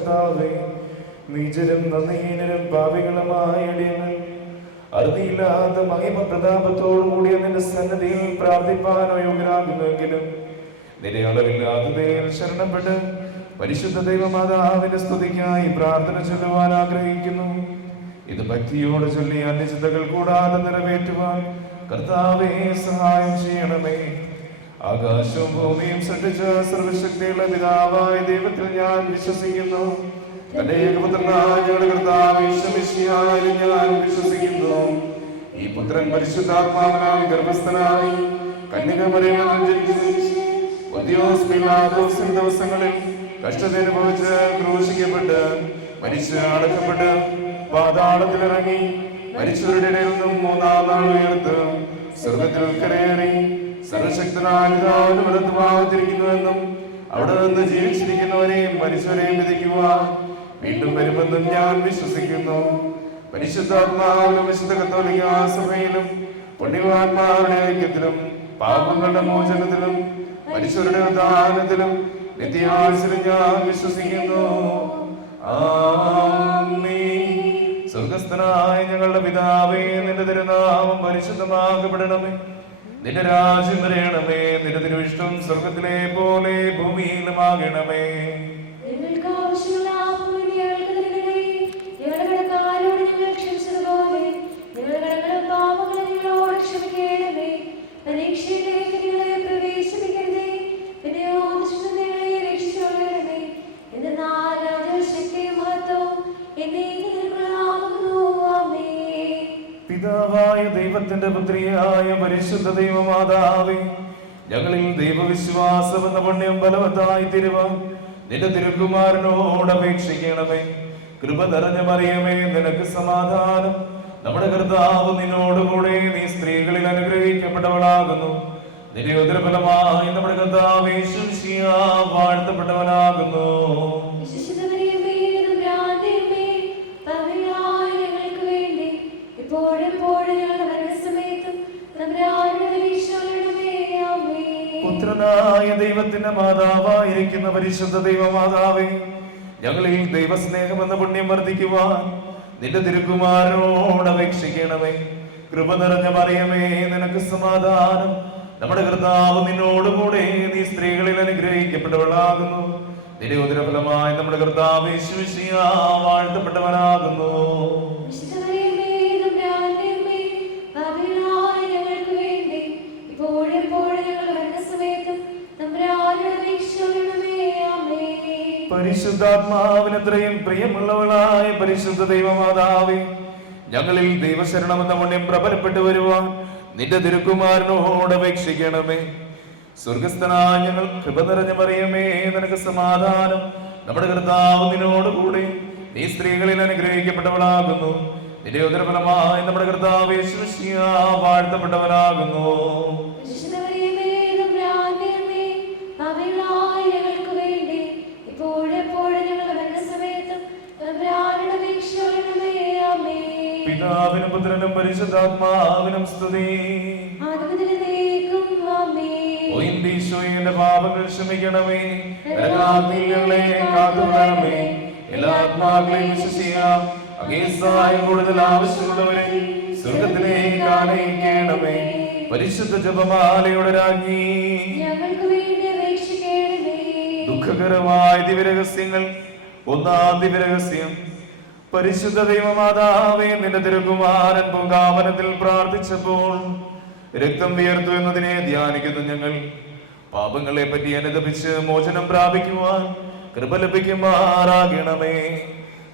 കർത്താവേ, നീചരും നന്ദിഹീനരും പാപികളുമായ അടിയങ്ങൾ അറുതിയില്ലാത്ത മഹിമ പ്രതാപത്തോടുകൂടിയ നിന്റെ സന്നദ്ധിയിൽ പ്രാർത്ഥിപ്പാനോ യോഗ്യരാകുന്നുവെങ്കിലും നിന്റെ അളവില്ലാത്തതയിൽ ശരണപ്പെട്ട് പരിശുദ്ധ ദൈവമാതാവിന്റെ സ്തുതിക്കായി പ്രാർത്ഥന ചൊല്ലുവാൻ ആഗ്രഹിക്കുന്നു. ഇത് ഭക്തിയോട് ചൊല്ലി അന്യചിന്തകൾ കൂടാതെ നിറവേറ്റുവാൻ കർത്താവേ സഹായം ചെയ്യണമേ. ആകാശവും ഭൂമിയും സൃഷ്ടിച്ച സർവശക്തിയുള്ള പിതാവായ ദൈവത്തിൽ ഞാൻ വിശ്വസിക്കുന്നു. തന്റെ ഏകപുത്രനായ ഞങ്ങളുടെ കർത്താവ് യേശുമിശിഹായിൽ ഞാൻ വിശ്വസിക്കുന്നു. ഈ പുത്രൻ പരിശുദ്ധാത്മാവിനാൽ ഗർഭസ്ഥനായി കന്യകമറിയത്തിൽ ജനിച്ചു പൊന്തിയോസ് പീലാത്തോസിന്റെ ദിവസങ്ങളിൽ കഷ്ടത അനുഭവിച്ച് ക്രൂശിക്കപ്പെട്ട് മരിച്ച് അടക്കപ്പെട്ട് പാതാളത്തിലിറങ്ങി മരിച്ചവരുടെ ഇടയിൽ നിന്നും മൂന്നാം നാൾ ഉയർത്ത് സ്വർഗത്തിൽ കരയേറി സർവശക്തനായ പിതാവിന്റെ വലത്തുഭാഗത്തിരിക്കുന്നുവെന്നും അവിടെ നിന്ന് ജീവിച്ചിരിക്കുന്നവരെയും മരിച്ചവരെയും വിധിക്കുവാൻ വീണ്ടും വരുമെന്നും ഞാൻ വിശ്വസിക്കുന്നു. പരിശുദ്ധാത്മാവിലും വിശുദ്ധ കത്തോലിക്ക സഭയിലും പുണ്യവാന്മാരുടെ ഐക്യത്തിലും പാപങ്ങളുടെ മോചനത്തിലും മരിച്ചവരുടെ ഉദ്ധാനത്തിലും നിത്യായുസ്സിലും ഞാൻ വിശ്വസിക്കുന്നു. ആമേൻ. സ്വർഗസ്ഥനായ ഞങ്ങളുടെ പിതാവേ, നിന്റെ തിരുനാമം പരിശുദ്ധമാക്കപ്പെടണമേ. നിന്റെ രാജ്യം വരയണമേ. നിന്റെ തിരുവിഷ്ടം സ്വർഗത്തിലെ പോലെ ഭൂമിയിലുമാകണമേ. പിതാവായ ദൈവത്തിന്റെ പുത്രിയായ പരിശുദ്ധ ദൈവമാതാവേ, ഞങ്ങളിൽ ദൈവവിശ്വാസം എന്ന പുണ്യം ബലവത്തായി തരുവാൻ നിന്റെ തിരുക്കുമാരനോട് അപേക്ഷിക്കണമേ. കൃപ നിറഞ്ഞ മറിയമേ, നിനക്ക് സമാധാനം. നമ്മുടെ കർത്താവ് നിന്നോടുകൂടെ, നീ സ്ത്രീകളിൽ അനുഗ്രഹിക്കപ്പെട്ടവളാകുന്നു. നിന്റെ ഉദരഫലമായി നമ്മുടെ കർത്താവ് യേശുമിശിഹാ വാഴ്ത്തപ്പെട്ടവനാകുന്നു. പുത്രനായ ദൈവത്തിന്റെ മാതാവായിരിക്കുന്ന പരിശുദ്ധ ദൈവമാതാവേ, ഞങ്ങളിൽ ദൈവസ്നേഹം എന്ന പുണ്യം വർദ്ധിക്കുവാൻ നിന്റെ തിരുക്കുമാരനോട് അപേക്ഷിക്കണമേ. കൃപ നിറഞ്ഞ മറിയമേ, നിനക്ക് സമാധാനം. നമ്മുടെ കർത്താവ് നിന്നോടുകൂടെ, നീ സ്ത്രീകളിൽ അനുഗ്രഹിക്കപ്പെട്ടവളാകുന്നു. നിന്റെ ഉദരഫലമായി നമ്മുടെ കർത്താവ് യേശുമിശിഹാ വാഴ്ത്തപ്പെട്ടവനാകുന്നു. പരിശുദ്ധാത്മാവിനത്രയും പ്രിയമുള്ളവളായ പരിശുദ്ധ ദൈവമാതാവേ, ഞങ്ങളിൽ ദൈവശരണമെന്ന പുണ്യം പ്രബലപ്പെട്ടു വരുവാൻ നിന്റെ തിരുക്കുമാരനോട് അപേക്ഷിക്കണമേ. സ്വർഗസ്ഥനായ ഞങ്ങൾ കൃപ നിറഞ്ഞ മറിയമേ, നിനക്ക് സമാധാനം. നമ്മുടെ കർത്താവ് നിന്നോടുകൂടെ, നീ സ്ത്രീകളിൽ അനുഗ്രഹിക്കപ്പെട്ടവളാകുന്നു. നിന്റെ ഉദരഫലമായി നമ്മുടെ കർത്താവ് യേശുമിശിഹാ വാഴ്ത്തപ്പെട്ടവനാകുന്നു. പിതാവിനും പുത്രനും പരിശുദ്ധാത്മാവിനും സ്തുതി. ഈശോയുടെ പാപങ്ങൾ ക്ഷമിക്കണമേ. ഞങ്ങളെ കാത്തുകൊള്ളണമേ. എല്ലാ ആത്മാക്കളെയും വിശ്വസിക്കാം. അങ്ങേ സഹായം കൂടുതൽ ആവശ്യമുള്ളവരെ സ്വർഗത്തിലേക്ക് ആനയിക്കണമേ. പരിശുദ്ധ ജപമാലയുടെ രാജ്ഞി, ദുഃഖകരമായ ദിവ്യരഹസ്യങ്ങൾ. ഒന്നാം ദിവ്യരഹസ്യം. പരിശുദ്ധ ദൈവമാതാവേ, നിന്റെ തിരുക്കുമാരൻ പൂങ്കാവനത്തിൽ പ്രാർത്ഥിച്ചപ്പോൾ രക്തം വിയർത്തു എന്നതിനെ ധ്യാനിക്കുന്നു ഞങ്ങൾ. പാപങ്ങളെ പറ്റി അനുതപിച്ച് മോചനം പ്രാപിക്കുവാൻ കൃപ ലഭിക്കുമാറാകണമേ.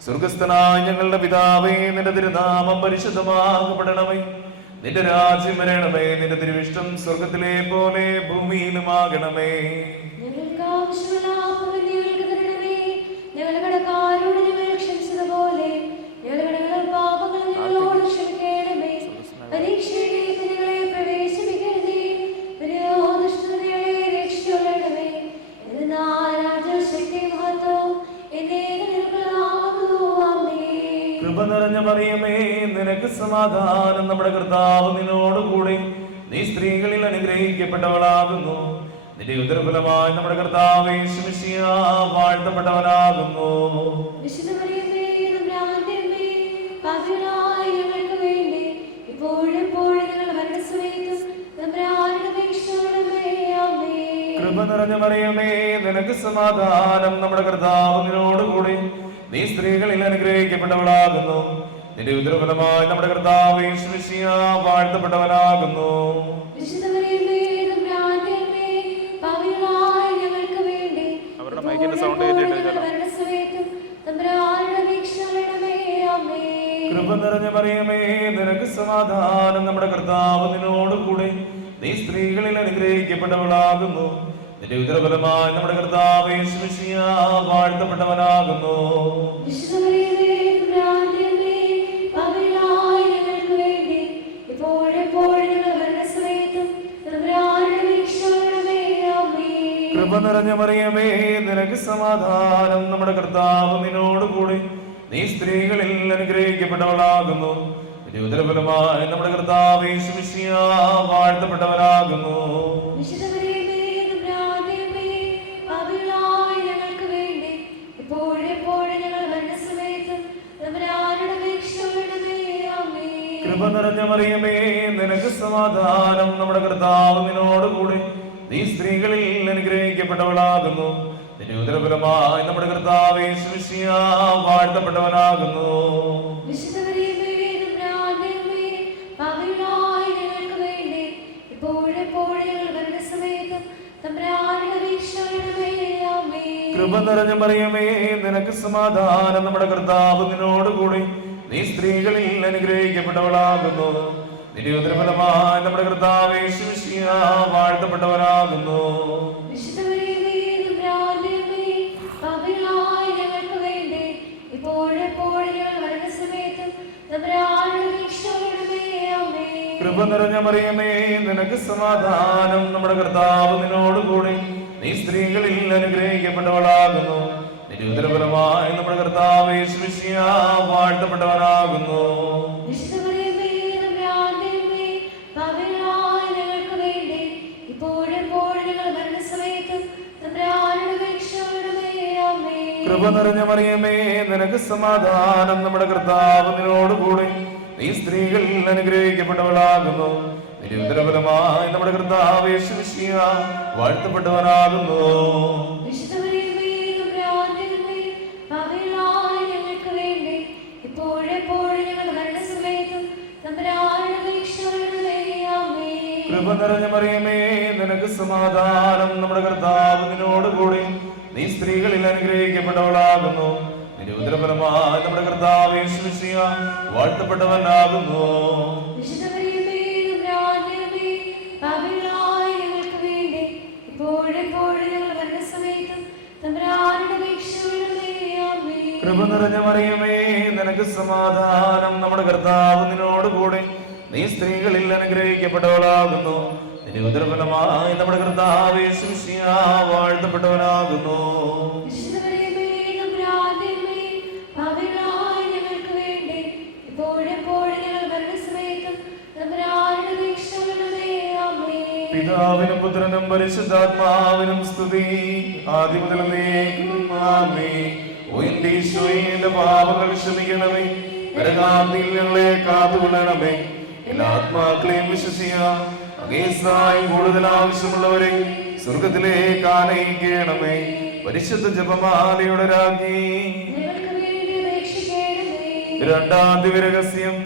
സ്വർഗസ്ഥനായ ഞങ്ങളുടെ പിതാവേ, നിന്റെ തിരുനാമം പരിശുദ്ധമാകപ്പെടണമേ. നിന്റെ രാജ്യം വരണമേ. നിന്റെ തിരുവിഷ്ടം സ്വർഗത്തിലെ പോലെ ഭൂമിയിലുമാകണമേ. കൃപ നിറഞ്ഞ മറിയമേ, നിനക്ക് സമാധാനം. നമ്മുടെ കർത്താവ് നിന്നോടുകൂടെ, നീ സ്ത്രീകളിൽ അനുഗ്രഹിക്കപ്പെട്ടവളാകുന്നു. നിന്റെ ഉദരഫലമായി നമ്മുടെ കർത്താവേ യേശു മിശിഹ വാഴ്ത്തപ്പെട്ടവനാകുന്നു. വിശുദ്ധ മറിയമേ, തമ്പുരാന്റെ അമ്മേ, പാപികളായ ഞങ്ങൾക്ക് വേണ്ടി ഇപ്പോഴും എപ്പോഴും ഞങ്ങളുടെ മരണസമയത്തും തമ്പുരാന്റെ അപേക്ഷിച്ചുകൊള്ളണമേ. ആമേൻ. കൃപ നിറഞ്ഞ മറിയമേ, നിനക്ക് സമാധാനം. നമ്മുടെ കർത്താവ് നിന്നോടുകൂടി. നീ സ്ത്രീകളിൽ അനുഗ്രഹിക്കപ്പെട്ടവളാകുന്നു. നിന്റെ ഉദരഫലമായി നമ്മുടെ കർത്താവ് യേശു മിശിഹ വാഴ്ത്തപ്പെട്ടവനാകുന്നു. വിശുദ്ധ മറിയമേ, തമ്പുരാന്റെ അമ്മേ, പാപികളായ ഞങ്ങൾക്ക് വേണ്ടി അവരുടെ ഇപ്പോഴും മൈക്കിന്റെ സൗണ്ട് എപ്പോഴും കേട്ടിട്ടില്ല. ഞങ്ങളുടെ മരണസമയത്തും തമ്പുരാന്റെ അപേക്ഷിച്ചുകൊള്ളണമേ. ആമേൻ. കൃപ നിറഞ്ഞ മറിയമേ, നിനക്ക് സമാധാനം. നമ്മുടെ കർത്താവ് നിന്നോടുകൂടി. നീ സ്ത്രീകളിൽ അനുഗ്രഹിക്കപ്പെട്ടവളാകുന്നു. നിന്റെ ഉദരഫലമായി നമ്മുടെ കർത്താവ് യേശു മിശിഹ വാഴ്ത്തപ്പെട്ടവനാകുന്നു. വിശുദ്ധ മറിയമേ, തമ്പുരാന്റെ അമ്മേ, പാപികളായ ഞങ്ങൾക്ക് വേണ്ടി ഇപ്പോഴും എപ്പോഴും ഞങ്ങളുടെ മരണസമയത്തും തമ്പുരാന്റെ അപേക്ഷിച്ചുകൊള്ളണമേ. ആമേൻ. കൃപ നിറഞ്ഞ മറിയമേ, നിനക്ക് സമാധാനം. നമ്മുടെ കർത്താവ് നിന്നോടുകൂടി. നീ സ്ത്രീകളിൽ അനുഗ്രഹിക്കപ്പെട്ടവളാകുന്നു. നിന്റെ ഉദരഫലമായി നമ്മുടെ കർത്താവ് യേശു മിശിഹ വാഴ്ത്തപ്പെട്ടവനാകുന്നു. വിശുദ്ധ മറിയമേ, തമ്പുരാന്റെ അമ്മേ, പാപികളായ ഞങ്ങൾക്ക് വേണ്ടി ഇപ്പോഴും എപ്പോഴും ഞങ്ങളുടെ മരണസമയത്തും തമ്പുരാന്റെ അപേക്ഷിച്ചുകൊള്ളണമേ. ആമേൻ. കൃപ നിറഞ്ഞ മറിയമേ, നിനക്ക് സമാധാനം. നമ്മുടെ കർത്താവ് നിന്നോടുകൂടി. നീ സ്ത്രീകളിൽ അനുഗ്രഹിക്കപ്പെട്ടവളാകുന്നു. നിന്റെ ഉദരഫലമായി നമ്മുടെ കർത്താവ് യേശു മിശിഹ വാഴ്ത്തപ്പെട്ടവനാകുന്നു. വിശുദ്ധ മറിയമേ, തമ്പുരാന്റെ അമ്മേ, പാപികളായ ഞങ്ങൾക്ക് വേണ്ടി ഇപ്പോഴും എപ്പോഴും ഞങ്ങളുടെ മരണസമയത്തും തമ്പുരാന്റെ അപേക്ഷിച്ചുകൊള്ളണമേ. ആമേൻ. കൃപ നിറഞ്ഞ മറിയമേ, നിനക്ക് സമാധാനം. നമ്മുടെ കർത്താവ് നിന്നോടുകൂടി. നീ സ്ത്രീകളിൽ അനുഗ്രഹിക്കപ്പെട്ടവളാകുന്നു. നിന്റെ ഉദരഫലമായി നമ്മുടെ കർത്താവ് യേശു മിശിഹ വാഴ്ത്തപ്പെട്ടവനാകുന്നു. വിശുദ്ധ മറിയമേ, തമ്പുരാന്റെ അമ്മേ, പാപികളായ ഞങ്ങൾക്ക് വേണ്ടി ഇപ്പോഴും എപ്പോഴും ഞങ്ങളുടെ മരണസമയത്തും തമ്പുരാന്റെ അപേക്ഷിച്ചുകൊള്ളണമേ. ആമേൻ. കൃപ നിറഞ്ഞ മറിയമേ, നിനക്ക് സമാധാനം. നമ്മുടെ കർത്താവ് നിന്നോടുകൂടി. നീ സ്ത്രീകളിൽ അനുഗ്രഹിക്കപ്പെട്ടവളാകുന്നു. നിന്റെ ഉദരഫലമായി നമ്മുടെ കർത്താവ് യേശു മിശിഹ വാഴ്ത്തപ്പെട്ടവനാകുന്നു. വിശുദ്ധ മറിയമേ, തമ്പുരാന്റെ അമ്മേ, പാപികളായ ഞങ്ങൾക്ക് വേണ്ടി ഇപ്പോഴും എപ്പോഴും ഞങ്ങളുടെ മരണസമയത്തും തമ്പുരാന്റെ അപേക്ഷിച്ചുകൊള്ളണമേ. ആമേൻ. കൃപ നിറഞ്ഞ മറിയമേ, നിനക്ക് സമാധാനം. നമ്മുടെ കർത്താവ് നിന്നോടുകൂടി. നീ സ്ത്രീകളിൽ അനുഗ്രഹിക്കപ്പെട്ടവളാകുന്നു. നിന്റെ ഉദരഫലമായി നമ്മുടെ കർത്താവ് യേശു മിശിഹ വാഴ്ത്തപ്പെട്ടവനാകുന്നു. വിശുദ്ധ മറിയമേ, തമ്പുരാന്റെ അമ്മേ, പാപികളായ ഞങ്ങൾക്ക് വേണ്ടി ഇപ്പോഴും എപ്പോഴും ഞങ്ങളുടെ മരണസമയത്തും തമ്പുരാന്റെ അപേക്ഷിച്ചുകൊള്ളണമേ. ആമേൻ. കൃപ നിറഞ്ഞ മറിയമേ, നിനക്ക് സമാധാനം. നമ്മുടെ കർത്താവ് നിന്നോടുകൂടി. നീ സ്ത്രീകളിൽ അനുഗ്രഹിക്കപ്പെട്ടവളാകുന്നു. നിന്റെ ഉദരഫലമായി നമ്മുടെ കർത്താവ് യേശു മിശിഹ വാഴ്ത്തപ്പെട്ടവനാകുന്നു. വിശുദ്ധ മറിയമേ, തമ്പുരാന്റെ അമ്മേ, പാപികളായ ഞങ്ങൾക്ക് വേണ്ടി ഇപ്പോഴും എപ്പോഴും ഞങ്ങളുടെ മരണസമയത്തും തമ്പുരാന്റെ അപേക്ഷിച്ചുകൊള്ളണമേ. ആമേൻ. കൃപ നിറഞ്ഞ മറിയമേ, നിനക്ക് സമാധാനം. നമ്മുടെ കർത്താവ് നിന്നോടുകൂടി. നീ സ്ത്രീകളിൽ അനുഗ്രഹിക്കപ്പെട്ടവളാകുന്നു. നിന്റെ ഉദരഫലമായി നമ്മുടെ കർത്താവ് യേശു മിശിഹ വാഴ്ത്തപ്പെട്ടവനാകുന്നു. വിശുദ്ധ മറിയമേ, തമ്പുരാന്റെ അമ്മേ, പാപികളായ ഞങ്ങൾക്ക് വേണ്ടി ഇപ്പോഴും എപ്പോഴും ഞങ്ങളുടെ മരണസമയത്തും തമ്പുരാന്റെ അപേക്ഷിച്ചുകൊള്ളണമേ. ആമേൻ. പിതാവിനും പുത്രനും പരിശുദ്ധാത്മാവിനും സ്തുതി. ആദ്യം മുതൽ എന്നേക്കും ആമേൻ. ഓ എന്റെ ഈശോയേ, എന്റെ പാപങ്ങൾ ക്ഷമിക്കണമേ. നരകാഗ്നിയിൽ ഞങ്ങളെ കാത്തുകൊള്ളണമേ. എല്ലാ ആത്മാക്കളെയും വിശ്വസിക്കാം. അങ്ങേ സഹായം കൂടുതൽ ആവശ്യമുള്ളവരെ സ്വർഗത്തിലേക്ക് ആനയിക്കണമേ. പരിശുദ്ധ ജപമാലയുടെ രാജ്ഞി. ഞങ്ങൾക്ക് വേണ്ടി അപേക്ഷിക്കണമേ. രണ്ടാം ദിവ്യരഹസ്യം.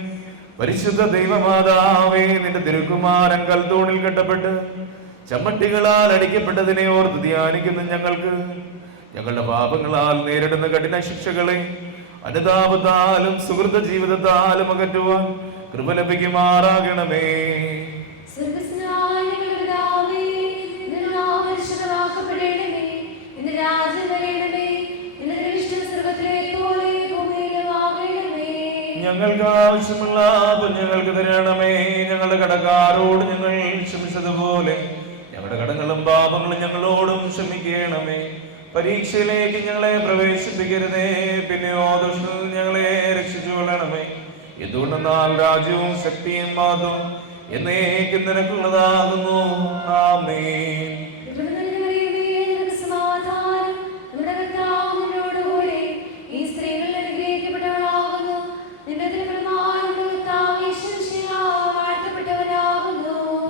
പരിശുദ്ധ ദൈവമാതാവേ, നിന്റെ തിരുക്കുമാരൻ കൽത്തൂണിൽ കെട്ടപ്പെട്ട് ചമ്മട്ടികളാൽ അടിക്കപ്പെട്ടതിനെ ഓർത്ത് ധ്യാനിക്കുന്ന ഞങ്ങൾക്ക് ഞങ്ങളുടെ പാപങ്ങളാൽ നേരിടുന്ന കഠിന ശിക്ഷകളെ അനുതാപത്താലും സുഹൃത ജീവിതത്താലും അകറ്റുവാൻ കൃപ ലഭിക്കുമാറാകണമേ. സ്വർഗ്ഗസ്ഥനായ ഞങ്ങളുടെ പിതാവേ, നിന്റെ നാമം പരിശുദ്ധമാക്കപ്പെടണമേ. നിന്റെ രാജ്യം വരണമേ. നിന്റെ തിരുവിഷ്ടം സ്വർഗ്ഗത്തിലെ പോലെ ഭൂമിയിലും ആകണമേ. ഞങ്ങൾക്ക് ആവശ്യമുള്ള ഞങ്ങൾക്ക് തരണമേ. ഞങ്ങളുടെ കടക്കാരോട് ഞങ്ങൾ ക്ഷമിച്ചതുപോലെ ഞങ്ങളുടെ കടങ്ങളും പാപങ്ങളും ഞങ്ങളോടും ക്ഷമിക്കണമേ. പരീക്ഷയിലേക്ക് ഞങ്ങളെ പ്രവേശിപ്പിക്കരുതേ, പിന്നെയോ ദുഷ്ടനിൽ ഞങ്ങളെ രക്ഷിച്ചു കൊള്ളണമേ. എന്തുകൊണ്ടെന്നാൽ രാജ്യവും ശക്തിയും മാത്രം എന്നേക്കും നിനക്കുള്ളതാകുന്നു. ആമേൻ. കൃപ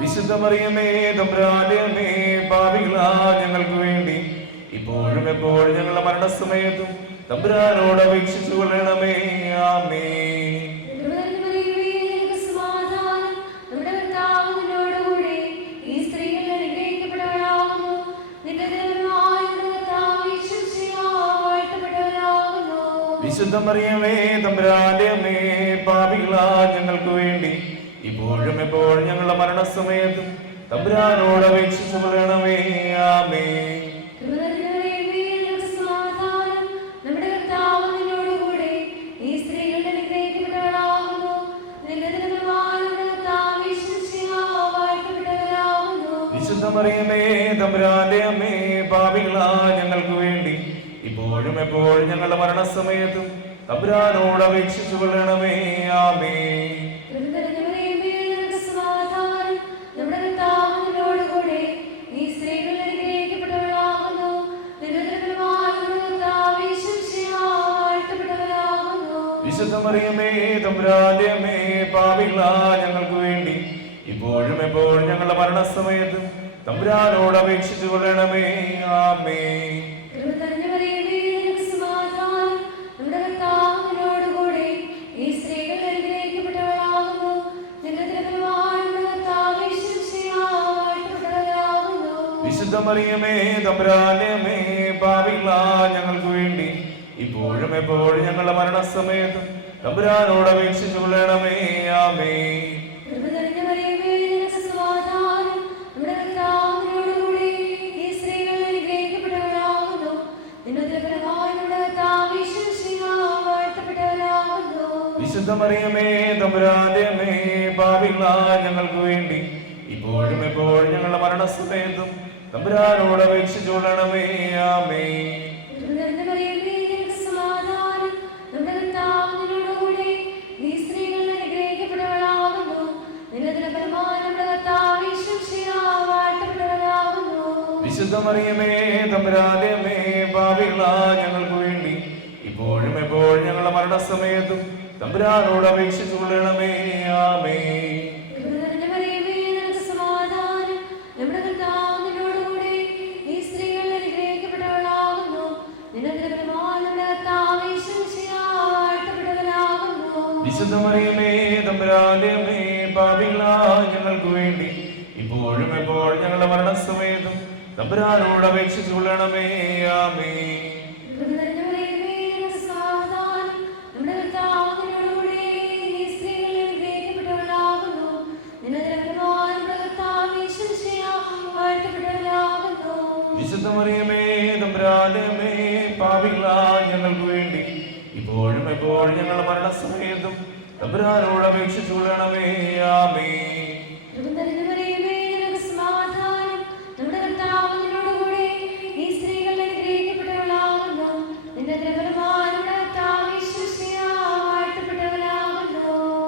വിശുദ്ധ മറിയമേ തമ്പുരാന്റെ അമ്മേ, പാപികളായ ഞങ്ങൾക്ക് വേണ്ടി ഇപ്പോഴും എപ്പോഴും ഞങ്ങളുടെ മരണസമയത്തും തമ്പുരാനോട് അപേക്ഷിച്ചു കൊള്ളണമേ. ആമേൻ. വിശുദ്ധ മറിയമേ തമ്പുരാന്റെ അമ്മേ, പാപികളായ ഞങ്ങൾക്ക് വേണ്ടി ഇപ്പോഴും എപ്പോഴും ഞങ്ങളുടെ മരണസമയത്തും തമ്പുരാനോട് അപേക്ഷിച്ചു കൊള്ളണമേ. ആമേൻ. വിശുദ്ധ മറിയമേ തമ്പുരാന്റെ അമ്മേ, പാപികളായ ഞങ്ങൾക്ക് വേണ്ടി ഇപ്പോഴും എപ്പോഴും ഞങ്ങളുടെ മരണസമയത്തും തമ്പുരാനോട് അപേക്ഷിച്ചു കൊള്ളണമേ. ആമേൻ. വിശുദ്ധ മറിയമേ തമ്പുരാന്റെ അമ്മേ, പാപികളായ ഞങ്ങൾക്ക് വേണ്ടി ഇപ്പോഴും എപ്പോഴും ഞങ്ങളുടെ മരണസമയത്തും തമ്പുരാനോട് അപേക്ഷിച്ചു കൊള്ളണമേ. ആമേൻ. വിശുദ്ധ മറിയമേ തമ്പുരാന്റെ അമ്മേ, പാപികളായ ഞങ്ങൾക്ക് വേണ്ടി ഇപ്പോഴും എപ്പോഴും ഞങ്ങളുടെ മരണസമയത്തും തമ്പുരാനോട് അപേക്ഷിച്ചു കൊള്ളണമേ. ആമേൻ. വിശുദ്ധ മറിയമേ തമ്പുരാന്റെ അമ്മേ, പാപികളായ ഞങ്ങൾക്ക് വേണ്ടി ഇപ്പോഴും എപ്പോഴും ഞങ്ങളുടെ മരണസമയത്തും തമ്പുരാനോട് അപേക്ഷിച്ചു കൊള്ളണമേ. ആമേൻ. വിശുദ്ധ മറിയമേ തമ്പുരാന്റെ അമ്മേ, പാപികളായ ഞങ്ങൾക്ക് വേണ്ടി ഇപ്പോഴും എപ്പോഴും ഞങ്ങളുടെ മരണസമയത്തും തമ്പുരാനോട് അപേക്ഷിച്ചു കൊള്ളണമേ. ആമേൻ. വിശുദ്ധ മറിയമേ തമ്പുരാന്റെ അമ്മേ, പാപികളായ ഞങ്ങൾക്ക് വേണ്ടി ഇപ്പോഴും എപ്പോഴും ഞങ്ങളുടെ മരണസമയത്തും തമ്പുരാനോട് അപേക്ഷിച്ചു കൊള്ളണമേ. ആമേൻ. വിശുദ്ധ മറിയമേ തമ്പുരാന്റെ അമ്മേ, പാപികളായ ഞങ്ങൾക്ക് വേണ്ടി ഇപ്പോഴും എപ്പോഴും ഞങ്ങളുടെ മരണസമയത്തും തമ്പുരാനോട് അപേക്ഷിച്ചു കൊള്ളണമേ. ആമേൻ.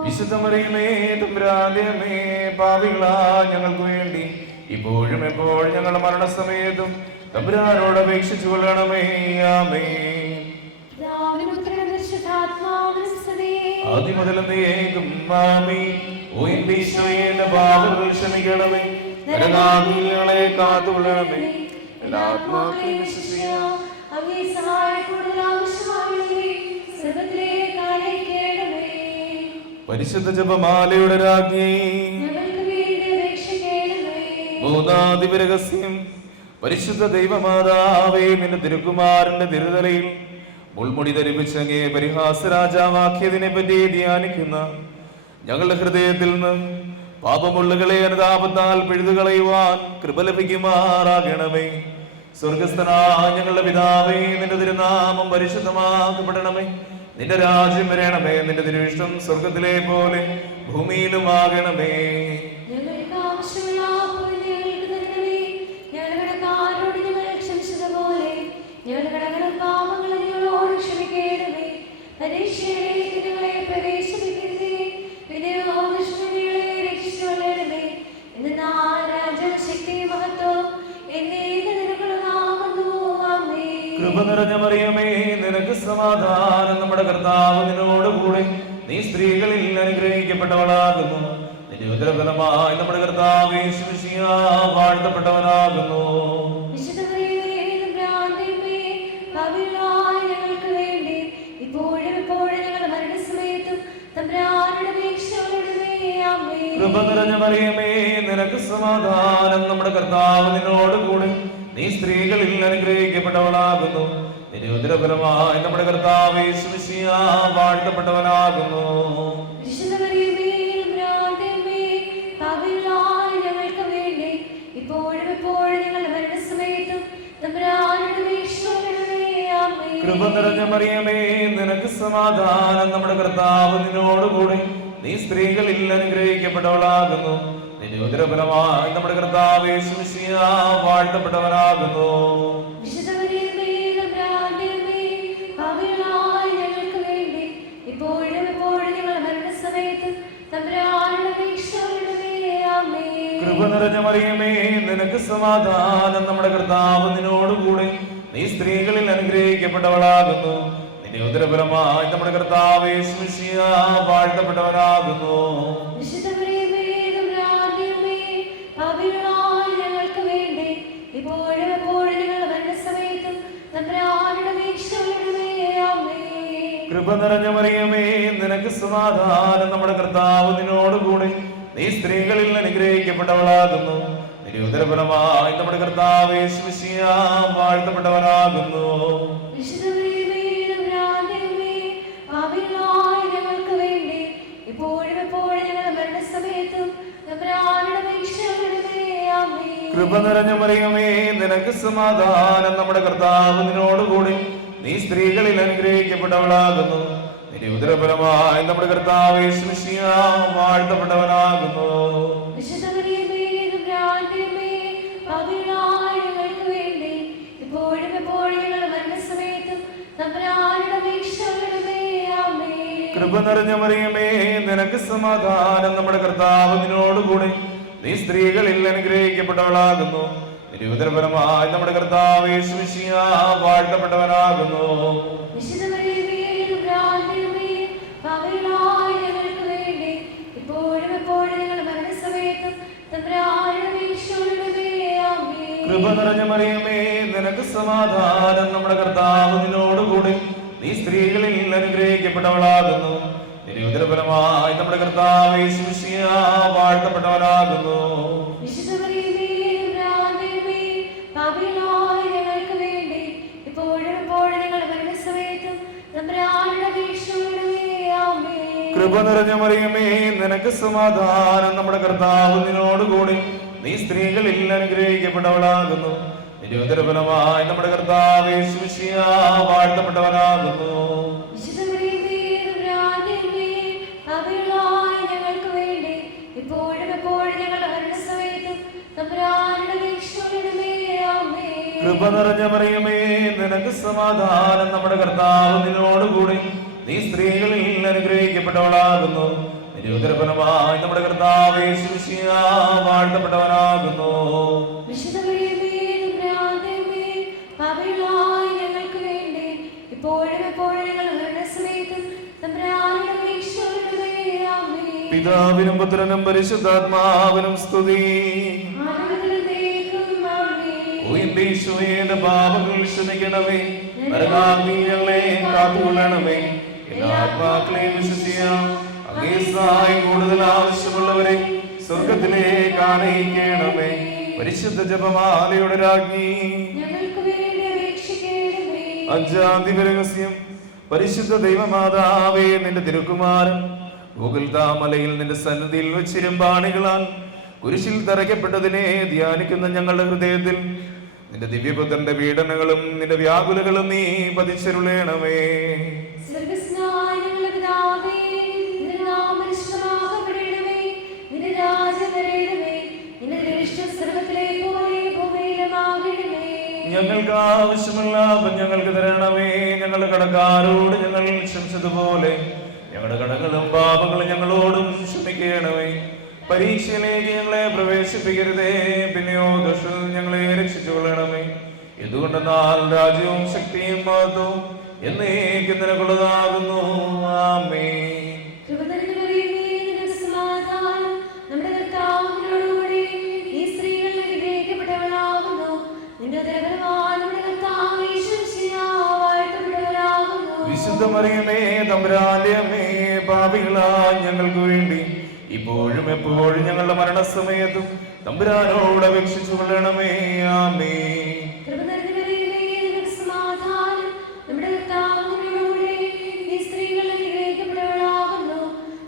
വിശുദ്ധ മറിയമേ തമ്പുരാന്റെ അമ്മേ, പാപികളായ ഞങ്ങൾക്ക് വേണ്ടി ഇപ്പോഴും എപ്പോഴും ഞങ്ങളുടെ മരണസമയത്തും തമ്പുരാനോട് അപേക്ഷിച്ചു കൊള്ളണമേ. ആമേൻ. ആദ്യം മുതൽ എന്നേക്കും ആമേൻ. ഓ എന്റെ ഈശോയെ, എന്റെ പാപങ്ങൾ ക്ഷമിക്കണമേ, നരകാഗ്നികളെ കാത്തുകൊള്ളണമേ. എല്ലാ ആത്മാക്കളെയും വിശ്വസിക്കാം. പരിശുദ്ധ ജപമാലയുടെ രാജ്ഞി, ബോധാദിപരഹസ്യം. പരിശുദ്ധ ദൈവമാതാവേ, നിന്റെ തിരുക്കുമാരന്റെ തിരുതലയിൽ മുൾമുടി ധരിപ്പിച്ചങ്ങേ പരിഹാസ രാജാവാക്കിയതിനെ പറ്റി ധ്യാനിക്കുന്ന ഞങ്ങളുടെ ഹൃദയത്തിൽ നിന്ന് പാപമുള്ളുകളെ അനുതാപത്താൽ പിഴുതുകളയുവാൻ കൃപ ലഭിക്കുമാറാകണമേ. സ്വർഗസ്ഥനായ ഞങ്ങളുടെ പിതാവേ, നിന്റെ തിരുനാമം പരിശുദ്ധമാക്കപ്പെടണമേ. നിന്റെ രാജ്യം വരണമേ. നിന്റെ തിരുവിഷ്ടം സ്വർഗത്തിലെ പോലെ ഭൂമിയിലും ആകണമേ. കൃപ നിറഞ്ഞ മറിയമേ, നിനക്ക് സമാധാനം. നമ്മുടെ കർത്താവ് നിന്നോടുകൂടെ, നീ സ്ത്രീകളിൽ അനുഗ്രഹിക്കപ്പെട്ടവളാകുന്നു. നിന്റെ ഉദരഫലമായി നമ്മുടെ കർത്താവേ യേശു മിശിഹ വാഴ്ത്തപ്പെട്ടവനാകുന്നു. വിശുദ്ധ മറിയമേ, തമ്പുരാന്റമ്മേ, പാപികളായ ഞങ്ങൾക്ക് വേണ്ടി ഇപ്പോഴും എപ്പോഴും ഞങ്ങളുടെ മരണസമയത്തും തമ്പുരാനോട് അപേക്ഷിച്ചുകൊള്ളണമേ. ആമേൻ. കൃപ നിറഞ്ഞ മറിയമേ, നിനക്ക് സമാധാനം. നമ്മുടെ കർത്താവ് നിന്നോട് കൂടെ. നീ സ്ത്രീകളിൽ അനുഗ്രഹിക്കപ്പെട്ടവളാകുന്നു. നിന്റെ ഉദരഫലമായി നമ്മുടെ കർത്താവ് യേശു മിശിഹ വാഴ്ത്തപ്പെട്ടവനാകുന്നു. വിശുദ്ധ മറിയമേ, തമ്പുരാന്റമ്മേ, പാപികളായ ഞങ്ങൾക്ക് വേണ്ടി ഇപ്പോഴും എപ്പോഴും ഞങ്ങളുടെ മരണസമയത്തും തമ്പുരാനോട് അപേക്ഷിച്ചുകൊള്ളണമേ. ആമേൻ. കൃപ നിറഞ്ഞ മറിയമേ, നിനക്ക് സമാധാനം. നമ്മുടെ കർത്താവ് നിന്നോട് കൂടെ. നീ സ്ത്രീകളിൽ അനുഗ്രഹിക്കപ്പെട്ടവളാകുന്നു. നിന്റെ ഉദരഫലമായി നമ്മുടെ കർത്താവ് യേശു മിശിഹ വാഴ്ത്തപ്പെട്ടവനാകുന്നു. വിശുദ്ധ മറിയമേ, തമ്പുരാന്റമ്മേ, പാപികളായ ഞങ്ങൾക്ക് വേണ്ടി ഇപ്പോഴും എപ്പോഴും ഞങ്ങളുടെ മരണസമയത്തും തമ്പുരാനോട് അപേക്ഷിച്ചുകൊള്ളണമേ. ആമേൻ. കൃപ നിറഞ്ഞ മറിയമേ, നിനക്ക് സമാധാനം. നമ്മുടെ കർത്താവ് നിന്നോട് കൂടെ. നീ സ്ത്രീകളിൽ അനുഗ്രഹിക്കപ്പെട്ടവളാകുന്നു. നിന്റെ ഉദരഫലമായി നമ്മുടെ കർത്താവ് യേശു മിശിഹ വാഴ്ത്തപ്പെട്ടവനാകുന്നു. വിശുദ്ധ മറിയമേ, തമ്പുരാന്റമ്മേ, പാപികളായ ഞങ്ങൾക്ക് വേണ്ടി ഇപ്പോഴും എപ്പോഴും ഞങ്ങളുടെ മരണസമയത്തും തമ്പുരാനോട് അപേക്ഷിച്ചുകൊള്ളണമേ. ആമേൻ. കൃപ നിറഞ്ഞ മറിയമേ, നിനക്ക് സമാധാനം. നമ്മുടെ കർത്താവ് നിന്നോട് കൂടെ. നീ സ്ത്രീകളിൽ അനുഗ്രഹിക്കപ്പെട്ടവളാകുന്നു. നിന്റെ ഉദരഫലമായി നമ്മുടെ കർത്താവ് യേശു മിശിഹ വാഴ്ത്തപ്പെട്ടവനാകുന്നു. വിശുദ്ധ മറിയമേ, തമ്പുരാന്റമ്മേ, പാപികളായ ഞങ്ങൾക്ക് വേണ്ടി ഇപ്പോഴും എപ്പോഴും ഞങ്ങളുടെ മരണസമയത്തും തമ്പുരാനോട് അപേക്ഷിച്ചുകൊള്ളണമേ. ആമേൻ. കൃപ നിറഞ്ഞ മറിയമേ, നിനക്ക് സമാധാനം. നമ്മുടെ കർത്താവ് നിന്നോട് കൂടെ. നീ സ്ത്രീകളിൽ അനുഗ്രഹിക്കപ്പെട്ടവളാകുന്നു. നിന്റെ ഉദരഫലമായി നമ്മുടെ കർത്താവ് യേശു മിശിഹ വാഴ്ത്തപ്പെട്ടവനാകുന്നു. വിശുദ്ധ മറിയമേ, തമ്പുരാന്റമ്മേ, പാപികളായ ഞങ്ങൾക്ക് വേണ്ടി ഇപ്പോഴും എപ്പോഴും ഞങ്ങളുടെ മരണസമയത്തും തമ്പുരാനോട് അപേക്ഷിച്ചുകൊള്ളണമേ. ആമേൻ. കൃപ നിറഞ്ഞ മറിയമേ, നിനക്ക് സമാധാനം. നമ്മുടെ കർത്താവ് നിന്നോട് കൂടെ. നീ സ്ത്രീകളിൽ അനുഗ്രഹിക്കപ്പെട്ടവളാകുന്നു. നിന്റെ ഉദരഫലമായി നമ്മുടെ കർത്താവ് യേശു മിശിഹ വാഴ്ത്തപ്പെട്ടവനാകുന്നു. വിശുദ്ധ മറിയമേ, തമ്പുരാന്റമ്മേ, പാപികളായ ഞങ്ങൾക്ക് വേണ്ടി ഇപ്പോഴും എപ്പോഴും ഞങ്ങളുടെ മരണസമയത്തും തമ്പുരാനോട് അപേക്ഷിച്ചുകൊള്ളണമേ. ആമേൻ. കൃപ നിറഞ്ഞ മറിയമേ, നിനക്ക് സമാധാനം. നമ്മുടെ കർത്താവ് നിന്നോട് കൂടെ. നീ സ്ത്രീകളിൽ അനുഗ്രഹിക്കപ്പെട്ടവളാകുന്നു. നിന്റെ ഉദരഫലമായി നമ്മുടെ കർത്താവ് യേശു മിശിഹ വാഴ്ത്തപ്പെട്ടവനാകുന്നു. വിശുദ്ധ മറിയമേ, തമ്പുരാന്റമ്മേ, പാപികളായ ഞങ്ങൾക്ക് വേണ്ടി ഇപ്പോഴും എപ്പോഴും ഞങ്ങളുടെ മരണസമയത്തും തമ്പുരാനോട് അപേക്ഷിച്ചുകൊള്ളണമേ. ആമേൻ. കൃപ നിറഞ്ഞ മറിയമേ, നിനക്ക് സമാധാനം. നമ്മുടെ കർത്താവ് നിന്നോട് കൂടെ. നീ സ്ത്രീകളിൽ അനുഗ്രഹിക്കപ്പെട്ടവളാകുന്നു. നിന്റെ ഉദരഫലമായി നമ്മുടെ കർത്താവ് യേശു മിശിഹ വാഴ്ത്തപ്പെട്ടവനാകുന്നു. വിശുദ്ധ മറിയമേ, തമ്പുരാന്റമ്മേ, പാപികളായ ഞങ്ങൾക്ക് വേണ്ടി ഇപ്പോഴും എപ്പോഴും ഞങ്ങളുടെ മരണസമയത്തും തമ്പുരാനോട് അപേക്ഷിച്ചുകൊള്ളണമേ. ആമേൻ. കൃപ നിറഞ്ഞ മറിയമേ, നിനക്ക് സമാധാനം. നമ്മുടെ കർത്താവ് നിന്നോട് കൂടെ. നീ സ്ത്രീകളിൽ അനുഗ്രഹിക്കപ്പെട്ടവളാകുന്നു. നിന്റെ ഉദരഫലമായി നമ്മുടെ കർത്താവ് യേശു മിശിഹ വാഴ്ത്തപ്പെട്ടവനാകുന്നു. വിശുദ്ധ മറിയമേ, തമ്പുരാന്റമ്മേ, പാപികളായ ഞങ്ങൾക്ക് വേണ്ടി ഇപ്പോഴും എപ്പോഴും ഞങ്ങളുടെ മരണസമയത്തും തമ്പുരാനോട് അപേക്ഷിച്ചുകൊള്ളണമേ. ആമേൻ. പിതാവിനും പുത്രനും പരിശുദ്ധാത്മാവിനും സ്തുതി. ആനന്ദത്തിലേക്കും ആമേൻ. ഓ എന്റെ ഈശോയുടെ പാപങ്ങൾ ക്ഷമിക്കണമേ. നരകാഗ്നി ഞങ്ങളെ കാത്തുകൊള്ളണമേ. എല്ലാ ആത്മാക്കളെയും വിശ്വസിക്കാം. അങ്ങേ സഹായം കൂടുതൽ ആവശ്യമുള്ളവരെ സ്വർഗത്തിലേക്ക് ആനയിക്കണമേ. പരിശുദ്ധ ജപമാലയുടെ രാജ്ഞി, ഞങ്ങൾക്ക് വേണ്ടി അപേക്ഷിക്കണമേ. അജാതി രഹസ്യം. പരിശുദ്ധ ദൈവമാതാവേ, നിന്റെ തിരുക്കുമാരൻ ഗോകുൽതാമലയിൽ നിന്റെ സന്നിധിയിൽ വെച്ചിരുമ്പാണികളാൽ കുരിശിൽ തറയ്ക്കപ്പെട്ടതിനെ ധ്യാനിക്കുന്ന ഞങ്ങളുടെ ഹൃദയത്തിൽ നിന്റെ ദിവ്യപുത്രന്റെ പീഡനങ്ങളും നിന്റെ വ്യാകുലകളും നീ പതിച്ചരുളേണമേ. സ്വർഗ്ഗസ്ഥനായ ഞങ്ങളുടെ പിതാവേ, നിന്റെ നാമം പരിശുദ്ധമാക്കപ്പെടണമേ. നിന്റെ രാജ്യം വരണമേ. നിന്റെ തിരുവിഷ്ടം സ്വർഗ്ഗത്തിലെ പോലെ ഭൂമിയിലുമാകണമേ. ഞങ്ങൾക്ക് ആവശ്യമുള്ള അപ്പം ഞങ്ങൾക്ക് തരണമേ. ഞങ്ങളുടെ കടക്കാരോട് ഞങ്ങൾ ക്ഷമിച്ചതുപോലെ ഞങ്ങളുടെ കടങ്ങളും പാപങ്ങളും ഞങ്ങളോടും ക്ഷമിക്കണമേ. പരീക്ഷയിലേക്ക് ഞങ്ങളെ പ്രവേശിപ്പിക്കരുതേ, പിന്നെയോ ദുഷ്ടനിൽ ഞങ്ങളെ രക്ഷിച്ചുകൊള്ളണമേ. എന്തുകൊണ്ടെന്നാൽ രാജ്യവും ശക്തിയും മഹത്വവും എന്നേക്കും നിനക്കുള്ളതാകുന്നു. ആമേൻ. കൃപ നിറഞ്ഞ മറിയമേ, നിനക്ക് സമാധാനം. ഇപ്പോഴും എപ്പോഴും ഞങ്ങളുടെ മരണസമയത്തും തമ്പുരാനോട് അപേക്ഷിച്ചു കൊള്ളണമേ. ആമേൻ. കൃപ നിറഞ്ഞ മറിയമേ, നിനക്ക് സമാധാനം. നമ്മുടെ കർത്താവ് നിന്നോടുകൂടെ. നീ സ്ത്രീകളിൽ അനുഗ്രഹിക്കപ്പെട്ടവളാകുന്നു.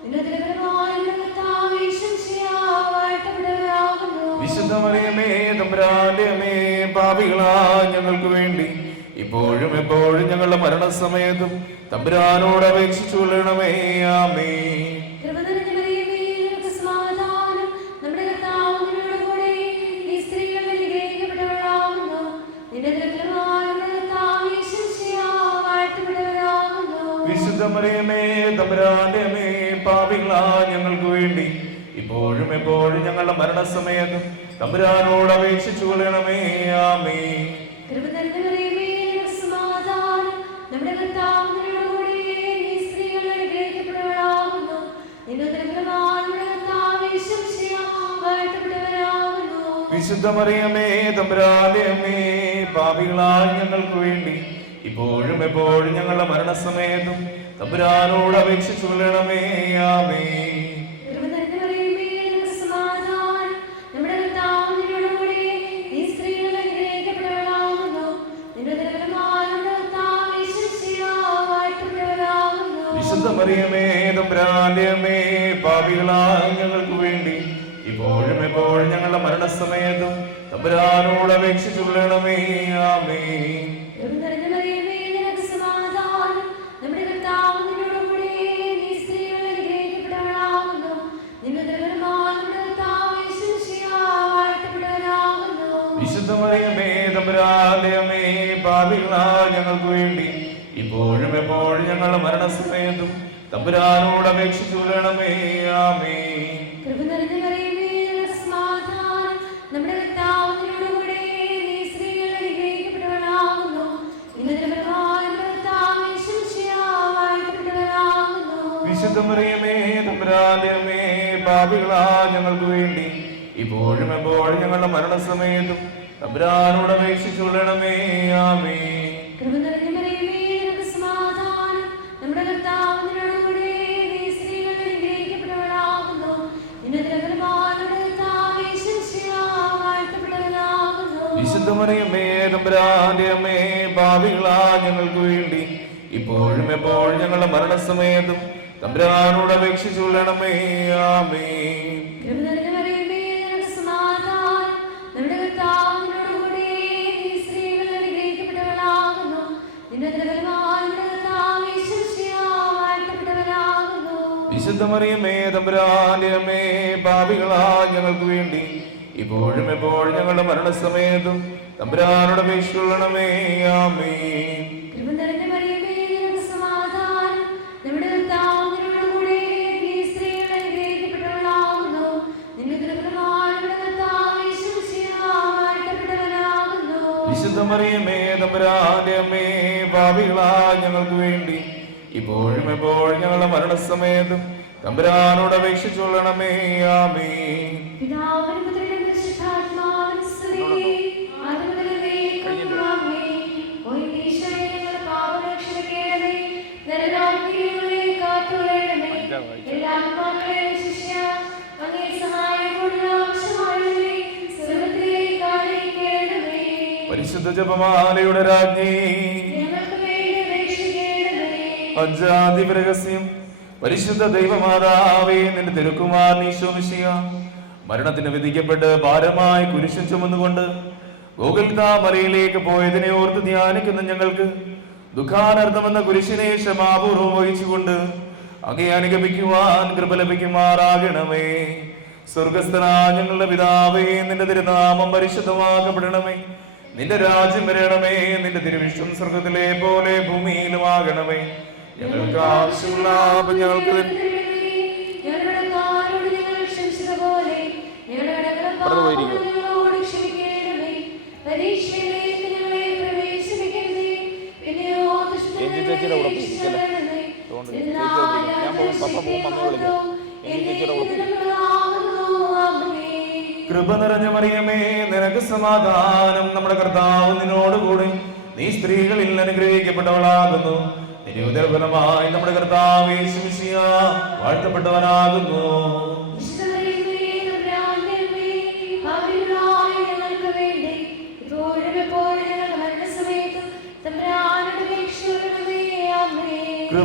നിന്റെ ഉദരഫലമായ നമ്മുടെ കർത്താവ് യേശു മിശിഹാ വാഴ്ത്തപ്പെട്ടവനാകുന്നു. വിശുദ്ധ മറിയമേ, തമ്പുരാന്റെ അമ്മേ, പാപികളായ ഞങ്ങൾക്ക് വേണ്ടി ഇപ്പോഴും എപ്പോഴും ഞങ്ങളുടെ മരണസമയത്തും തമ്പുരാനോട് അപേക്ഷിച്ചു കൊള്ളണമേ. ആമേൻ. കൃപ നിറഞ്ഞ മറിയമേ, നിനക്ക് സമാധാനം. നമ്മുടെ കർത്താവ് നിന്നോടുകൂടെ. നീ സ്ത്രീകളിൽ അനുഗ്രഹിക്കപ്പെട്ടവളാകുന്നു. നിന്റെ ഉദരഫലമായ നമ്മുടെ കർത്താവ് യേശു മിശിഹാ വാഴ്ത്തപ്പെട്ടവനാകുന്നു. വിശുദ്ധ മറിയമേ, തമ്പുരാന്റെ അമ്മേ, പാപികളായ ഞങ്ങൾക്ക് വേണ്ടി ഇപ്പോഴും എപ്പോഴും ഞങ്ങളുടെ മരണസമയത്തും തമ്പുരാനോട് അപേക്ഷിച്ചു കൊള്ളണമേ. ആമേൻ. കൃപ നിറഞ്ഞ മറിയമേ, നിനക്ക് സമാധാനം. നമ്മുടെ കർത്താവ് നിന്നോടുകൂടെ. നീ സ്ത്രീകളിൽ അനുഗ്രഹിക്കപ്പെട്ടവളാകുന്നു. നിന്റെ ഉദരഫലമായ നമ്മുടെ കർത്താവ് യേശു മിശിഹാ വാഴ്ത്തപ്പെട്ടവനാകുന്നു. വിശുദ്ധ മറിയമേ, തമ്പുരാന്റെ അമ്മേ, പാപികളായ ഞങ്ങൾക്ക് വേണ്ടി ഇപ്പോഴും എപ്പോഴും ഞങ്ങളുടെ മരണസമയത്തും തമ്പുരാനോട് അപേക്ഷിച്ചു കൊള്ളണമേ. ആമേൻ. കൃപ നിറഞ്ഞ മറിയമേ, നിനക്ക് സമാധാനം. നമ്മുടെ കർത്താവ് നിന്നോടുകൂടെ. നീ സ്ത്രീകളിൽ അനുഗ്രഹിക്കപ്പെട്ടവളാകുന്നു. നിന്റെ ഉദരഫലമായ നമ്മുടെ കർത്താവ് യേശു മിശിഹാ വാഴ്ത്തപ്പെട്ടവനാകുന്നു. വിശുദ്ധ മറിയമേ, തമ്പുരാന്റെ അമ്മേ, പാപികളായ ഞങ്ങൾക്ക് വേണ്ടി ഇപ്പോഴും എപ്പോഴും ഞങ്ങളുടെ മരണസമയത്തും തമ്പുരാനോട് അപേക്ഷിച്ചു കൊള്ളണമേ. ആമേൻ. കൃപ നിറഞ്ഞ മറിയമേ, നിനക്ക് സമാധാനം. നമ്മുടെ കർത്താവ് നിന്നോടുകൂടെ. നീ സ്ത്രീകളിൽ അനുഗ്രഹിക്കപ്പെട്ടവളാകുന്നു. നിന്റെ ഉദരഫലമായ നമ്മുടെ കർത്താവ് യേശു മിശിഹാ വാഴ്ത്തപ്പെട്ടവനാകുന്നു. വിശുദ്ധ മറിയമേ, തമ്പുരാന്റെ അമ്മേ, പാപികളായ ഞങ്ങൾക്ക് വേണ്ടി ഇപ്പോഴും എപ്പോഴും ഞങ്ങളുടെ മരണസമയത്തും തമ്പുരാനോട് അപേക്ഷിച്ചു കൊള്ളണമേ. ആമേൻ. കൃപ നിറഞ്ഞ മറിയമേ, നിനക്ക് സമാധാനം. നമ്മുടെ കർത്താവ് നിന്നോടുകൂടെ. നീ സ്ത്രീകളിൽ അനുഗ്രഹിക്കപ്പെട്ടവളാകുന്നു. നിന്റെ ഉദരഫലമായ നമ്മുടെ കർത്താവ് യേശു മിശിഹാ വാഴ്ത്തപ്പെട്ടവനാകുന്നു. വിശുദ്ധ മറിയമേ, തമ്പുരാന്റെ അമ്മേ, പാപികളായ ഞങ്ങൾക്ക് വേണ്ടി ഇപ്പോഴും എപ്പോഴും ഞങ്ങളുടെ മരണസമയത്തും തമ്പുരാനോട് അപേക്ഷിച്ചു കൊള്ളണമേ. ആമേൻ. കൃപ നിറഞ്ഞ മറിയമേ, നിനക്ക് സമാധാനം. നമ്മുടെ കർത്താവ് നിന്നോടുകൂടെ. നീ സ്ത്രീകളിൽ അനുഗ്രഹിക്കപ്പെട്ടവളാകുന്നു. നിന്റെ ഉദരഫലമായ നമ്മുടെ കർത്താവ് യേശു മിശിഹാ വാഴ്ത്തപ്പെട്ടവനാകുന്നു. വിശുദ്ധ മറിയമേ, തമ്പുരാന്റെ അമ്മേ, പാപികളായ ഞങ്ങൾക്ക് വേണ്ടി ഇപ്പോഴും എപ്പോഴും ഞങ്ങളുടെ മരണസമയത്തും തമ്പുരാനോട് അപേക്ഷിച്ചു കൊള്ളണമേ. ആമേൻ. കൃപ നിറഞ്ഞ മറിയമേ, നിനക്ക് സമാധാനം. നമ്മുടെ കർത്താവ് നിന്നോടുകൂടെ. നീ സ്ത്രീകളിൽ അനുഗ്രഹിക്കപ്പെട്ടവളാകുന്നു. നിന്റെ ഉദരഫലമായ നമ്മുടെ കർത്താവ് യേശു മിശിഹാ വാഴ്ത്തപ്പെട്ടവനാകുന്നു. വിശുദ്ധ മറിയമേ, തമ്പുരാന്റെ അമ്മേ, പാപികളായ ഞങ്ങൾക്ക് വേണ്ടി ഇപ്പോഴും എപ്പോഴും ഞങ്ങളുടെ മരണസമയത്തും തമ്പുരാനോട് അപേക്ഷിച്ചു കൊള്ളണമേ. ആമേൻ. കൃപ നിറഞ്ഞ മറിയമേ, നിനക്ക് സമാധാനം. നമ്മുടെ കർത്താവ് നിന്നോടുകൂടെ. നീ സ്ത്രീകളിൽ അനുഗ്രഹിക്കപ്പെട്ടവളാകുന്നു. നിന്റെ ഉദരഫലമായ നമ്മുടെ കർത്താവ് യേശു മിശിഹാ വാഴ്ത്തപ്പെട്ടവനാകുന്നു. വിശുദ്ധ മറിയമേ, തമ്പുരാന്റെ അമ്മേ, പാപികളായ ഞങ്ങൾക്ക് വേണ്ടി ഇപ്പോഴും എപ്പോഴും ഞങ്ങളുടെ മരണസമയത്തും തമ്പുരാനോട് അപേക്ഷിച്ചു കൊള്ളണമേ. ആമേൻ. പിതാവിനും പുത്രനും പരിശുദ്ധാത്മാവിനും സ്തുതി. ആദ്യം മുതലേ ഇപ്പോഴും ആമേൻ. ഓ ഈശോയെ, ഞങ്ങളുടെ പാപരക്ഷണക്കേണമേ. നരകാഗ്നിയിലെ കാത്തുകൊള്ളണമേ. എല്ലാ ആത്മാക്കളെയും ശിഷ്യ അങ്ങേ സഹായം കൂടുതൽ ആവശ്യമായുള്ളവരെ സ്വർഗ്ഗത്തിലേക്ക് ആനയിക്കണമേ. പരിശുദ്ധ ജപമാലയുടെ രാജ്ഞി, ഞങ്ങൾക്ക് വേണ്ടി അപേക്ഷിക്കണമേ. അജാതി രഹസ്യം. പരിശുദ്ധ ദൈവമാതാവേ, നിന്റെ തിരുക്കുമാരൻ ഈശോ മിശിഹാ മരണത്തിന് വിധിക്കപ്പെട്ട് ഭാരമായി കുരിശു ചുമന്നുകൊണ്ട് ഗോകുൽത്താ മലയിലേക്ക് പോയതിനെ ഓർത്ത് ധ്യാനിക്കുന്ന ഞങ്ങൾക്ക് ദുഃഖാനർത്ഥമെന്ന കുരിശിനെ ക്ഷമാപൂർവം വഹിച്ചുകൊണ്ട് അങ്ങേ അനുഗമിക്കുവാൻ കൃപ ലഭിക്കുമാറാകണമേ. സ്വർഗസ്ഥനായ ഞങ്ങളുടെ പിതാവേ, നിന്റെ തിരുനാമം പരിശുദ്ധമാക്കപ്പെടണമേ. നിന്റെ രാജ്യം വരണമേ. നിന്റെ തിരുവിഷ്ടം സ്വർഗത്തിലെ പോലെ ഭൂമിയിലുമാകണമേ. ഞങ്ങൾക്ക് ആവശ്യമുള്ള ഞങ്ങൾക്ക് കൃപ നിറഞ്ഞ മറിയമേ, നിനക്ക് സമാധാനം. നമ്മുടെ കർത്താവ് നിന്നോടുകൂടി. നീ സ്ത്രീകളിൽ അനുഗ്രഹിക്കപ്പെട്ടവളാകുന്നു. നിന്റെ ഉദരഫലമായി നമ്മുടെ കർത്താവ് യേശു മിശിഹാ വാഴ്ത്തപ്പെട്ടവനാകുന്നു.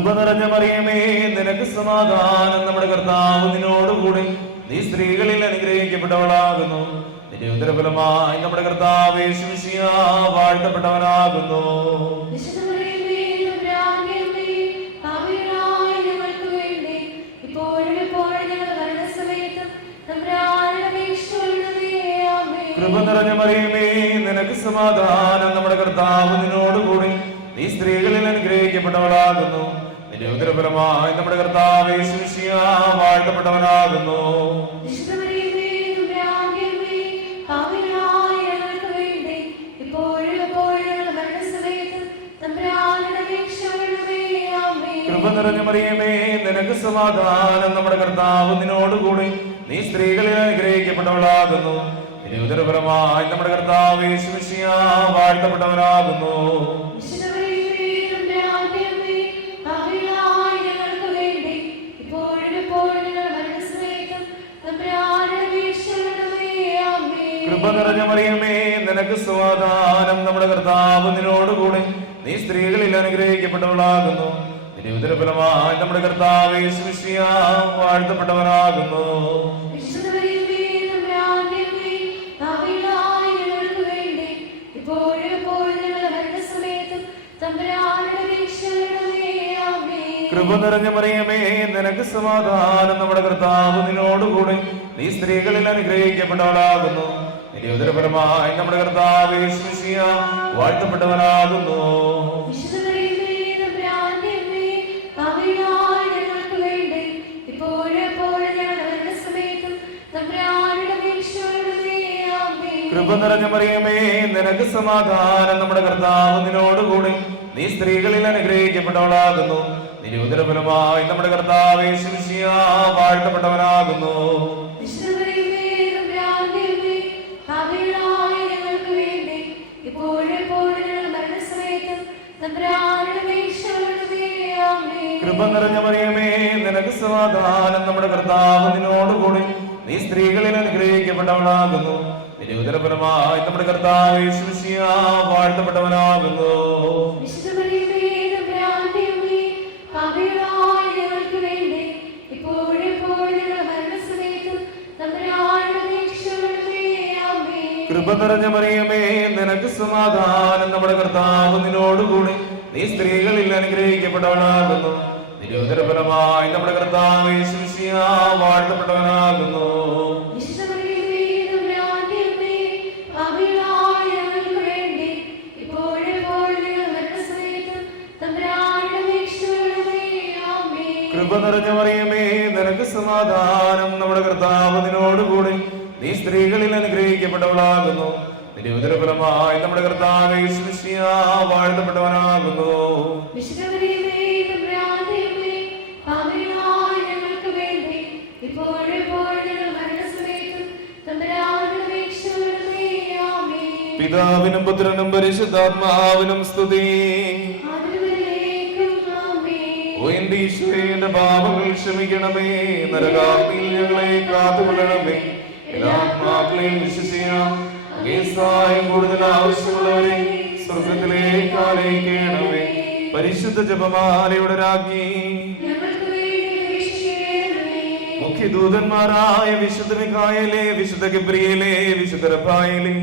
കൃപ നിറഞ്ഞ മറിയമേ നിനക്ക് സമാധാനം. നമ്മുടെ കർത്താവ് നിന്നോടുകൂടി. നീ സ്ത്രീകളിൽ അനുഗ്രഹിക്കപ്പെട്ടവളാകുന്നു. നിന്റെ ഉദരഫലമായി നമ്മുടെ കർത്താവ് യേശു മിശിഹാ വാഴ്ത്തപ്പെട്ടവനാകുന്നു. കൃപ നിറഞ്ഞ മറിയമേ നിനക്ക് സമാധാനം. നമ്മുടെ കർത്താവ് നിന്നോടുകൂടി. നീ സ്ത്രീകളിൽ അനുഗ്രഹിക്കപ്പെട്ടവളാകുന്നു. നിന്റെ ഉദരഫലമായി നമ്മുടെ കർത്താവ് യേശു മിശിഹാ വാഴ്ത്തപ്പെട്ടവനാകുന്നു. കൃപ നിറഞ്ഞ മറിയമേ നിനക്ക് സമാധാനം. നമ്മുടെ കർത്താവ് നിന്നോടുകൂടി. നീ സ്ത്രീകളിൽ അനുഗ്രഹിക്കപ്പെട്ടവളാകുന്നു. നിന്റെ ഉദരഫലമായി നമ്മുടെ കർത്താവ് യേശു മിശിഹാ വാഴ്ത്തപ്പെട്ടവനാകുന്നു. കൃപ നിറഞ്ഞ മറിയമേ നിനക്ക് സമാധാനം. നമ്മുടെ കർത്താവ് നിന്നോടുകൂടി. നീ സ്ത്രീകളിൽ അനുഗ്രഹിക്കപ്പെട്ടവളാകുന്നു. നിന്റെ ഉദരഫലമായി നമ്മുടെ കർത്താവ് യേശു മിശിഹാ വാഴ്ത്തപ്പെട്ടവനാകുന്നു. കൃപ നിറഞ്ഞ മറിയമേ നിനക്ക് സമാധാനം. നമ്മുടെ കർത്താവ് നിന്നോടുകൂടി. നീ സ്ത്രീകളിൽ അനുഗ്രഹിക്കപ്പെട്ടവളാകുന്നു. നിന്റെ ഉദരഫലമായി നമ്മുടെ കർത്താവ് യേശു മിശിഹാ വാഴ്ത്തപ്പെട്ടവനാകുന്നു. കൃപ നിറഞ്ഞ മറിയമേ നിനക്ക് സമാധാനം. നമ്മുടെ കർത്താവ് നിന്നോടുകൂടി. നീ സ്ത്രീകളിൽ അനുഗ്രഹിക്കപ്പെട്ടവളാകുന്നു. നിന്റെ ഉദരഫലമായി നമ്മുടെ കർത്താവ് യേശു മിശിഹാ വാഴ്ത്തപ്പെട്ടവനാകുന്നു. കൃപ നിറഞ്ഞ മറിയമേ നിനക്ക് സമാധാനം. നമ്മുടെ കർത്താവ് നിന്നോടുകൂടി. നീ സ്ത്രീകളിൽ അനുഗ്രഹിക്കപ്പെട്ടവളാകുന്നു. നിന്റെ ഉദരഫലമായി നമ്മുടെ കർത്താവ് യേശു മിശിഹാ വാഴ്ത്തപ്പെട്ടവനാകുന്നു. കൃപ നിറഞ്ഞ മറിയമേ നിനക്ക് സമാധാനം. നമ്മുടെ കർത്താവ് നിന്നോടുകൂടി. നീ സ്ത്രീകളിൽ അനുഗ്രഹിക്കപ്പെട്ടവളാകുന്നു. നിന്റെ ഉദരഫലമായി നമ്മുടെ കർത്താവ് യേശു മിശിഹാ വാഴ്ത്തപ്പെട്ടവനാകുന്നു. കൃപ നിറഞ്ഞ മറിയമേ നിനക്ക് സമാധാനം. നമ്മുടെ കർത്താവ് നിന്നോടുകൂടി. നീ സ്ത്രീകളിൽ അനുഗ്രഹിക്കപ്പെട്ടവളാകുന്നു. നിന്റെ ഉദരഫലമായി നമ്മുടെ കർത്താവ് യേശു മിശിഹാ വാഴ്ത്തപ്പെട്ടവനാകുന്നു. പിതാവിനും പുത്രനും പരിശുദ്ധാത്മാവിനും സ്തുതി. ഓ എന്റെ ഈശോയെ, എന്റെ പാപങ്ങൾ ക്ഷമിക്കണമേ. നരകാഗ്നിയിൽ ഞങ്ങളെ കാത്തുകൊള്ളണമേ. എല്ലാ ആത്മാക്കളെയും വിശ്വസിക്കാം. സഹായം കൂടുതൽ ആവശ്യമുള്ളവരെ സ്വർഗത്തിലേക്ക് ആലയിക്കണമേ. പരിശുദ്ധ ജപമാലയുടെ രാജ്ഞി, മുഖ്യദൂതന്മാരായ വിശുദ്ധ മിഖായേലേ, വിശുദ്ധ ഗബ്രിയേലേ, വിശുദ്ധ റഫായേലേ,